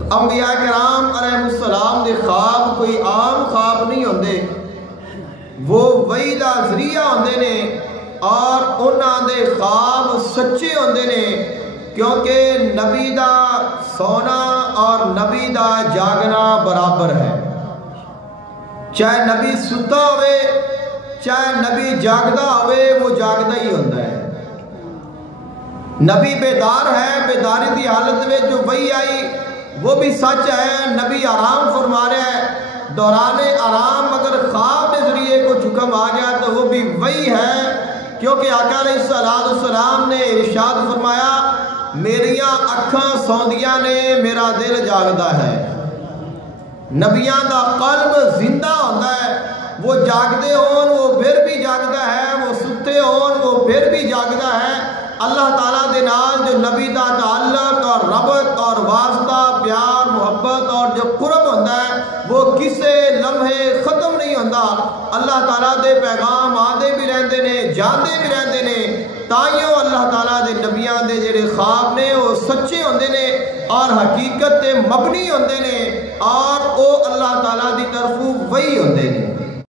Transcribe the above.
انبیاء کرام علیہ السلام دے خواب کوئی عام خواب نہیں ہوندے، وہ وحی دا ذریعہ ہوندے نے اور انہاں دے خواب سچے ہوندے نے، کیونکہ نبی دا سونا اور نبی دا جاگنا برابر ہے۔ چاہے نبی ستا ہوئے چاہے نبی جاگدا ہوئے، وہ جاگدا ہی ہوتا ہے۔ نبی بیدار ہے، بیداری دی حالت میں جو وحی آئی وہ بھی سچ ہے۔ نبی آرام فرما رہا ہے، دوران آرام اگر خواب کے ذریعے کو حکم آ گیا تو وہ بھی وحی ہے، کیونکہ آقا علیہ السلام نے ارشاد فرمایا میریاں اکھاں سوندیاں نے، میرا دل جاگدا ہے۔ نبیاں دا قلب زندہ ہوتا ہے، وہ جاگدے ہون وہ پھر بھی جاگدا ہے، وہ ستے ہون وہ پھر بھی جاگدا ہے۔ اللہ تعالیٰ دے نال جو نبی دا تعلق اور ربط اور واسطہ پیار محبت اور جو قرب ہوتا ہے وہ کسے لمحے ختم نہیں ہوتا۔ اللہ تعالیٰ دے پیغام آدھے بھی رہندے نے، جاندے بھی رہندے نے، تائیوں اللہ تعالیٰ دے نبیاں دے جڑے خواب نے وہ سچے ہوندے نے اور حقیقت تے مبنی ہوندے نے، اور وہ اللہ تعالیٰ دی طرفوں وحی ہوندے نے۔